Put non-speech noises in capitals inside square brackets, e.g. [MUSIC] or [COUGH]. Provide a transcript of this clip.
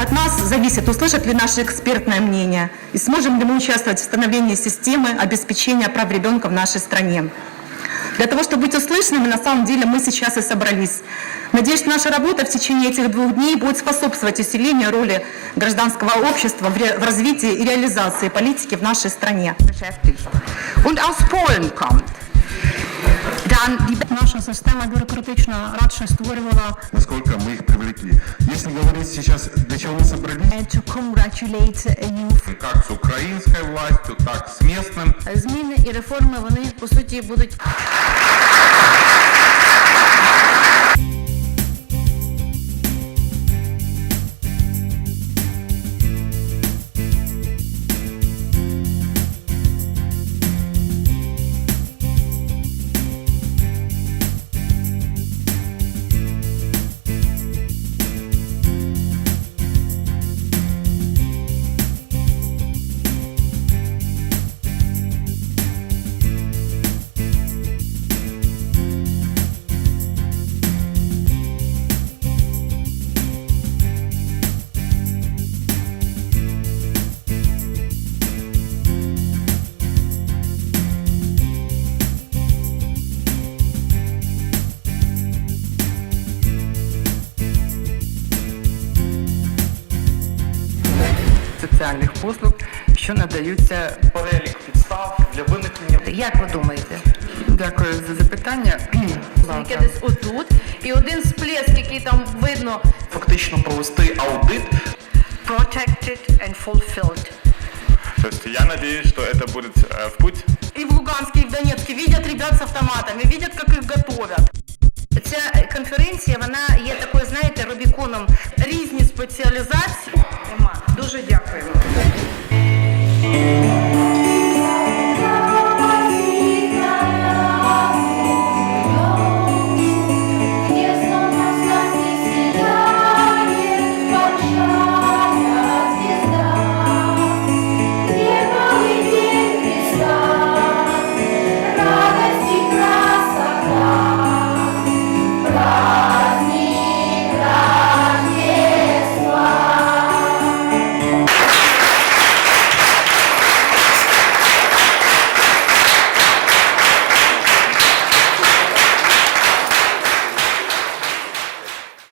От нас зависит, услышат ли наше экспертное мнение и сможем ли мы участвовать в становлении системы обеспечения прав ребенка в нашей стране. Для того, чтобы быть услышанными, на самом деле мы сейчас и собрались. Надеюсь, наша работа в течение этих двух дней будет способствовать усилению роли гражданского общества в, развитии и реализации политики в нашей стране. und aus Polen kommt, Наша система бюрократична радше створювала насколько мы их привлекли. Если говорить сейчас, для чего мы собрались, to congratulate you. как с украинской властью, так с местным. Зміни і реформи вони по суті будуть соціальних послуг, що надаються перелік підстав для виникнення. Як ви думаєте? Дякую за запитання. [CLEARS THROAT] яке десь отут, і один сплеск, який там видно. Фактично провести аудит. Protected and fulfilled. То есть я надеюсь, что это будет э, в путь. И в Луганске, и в Донецке видят ребят с автоматами, видят, как их готовят. Ця конференція, вона є такою, знаєте, Рубіконом. Різні спеціалізації. Дуже дякуємо.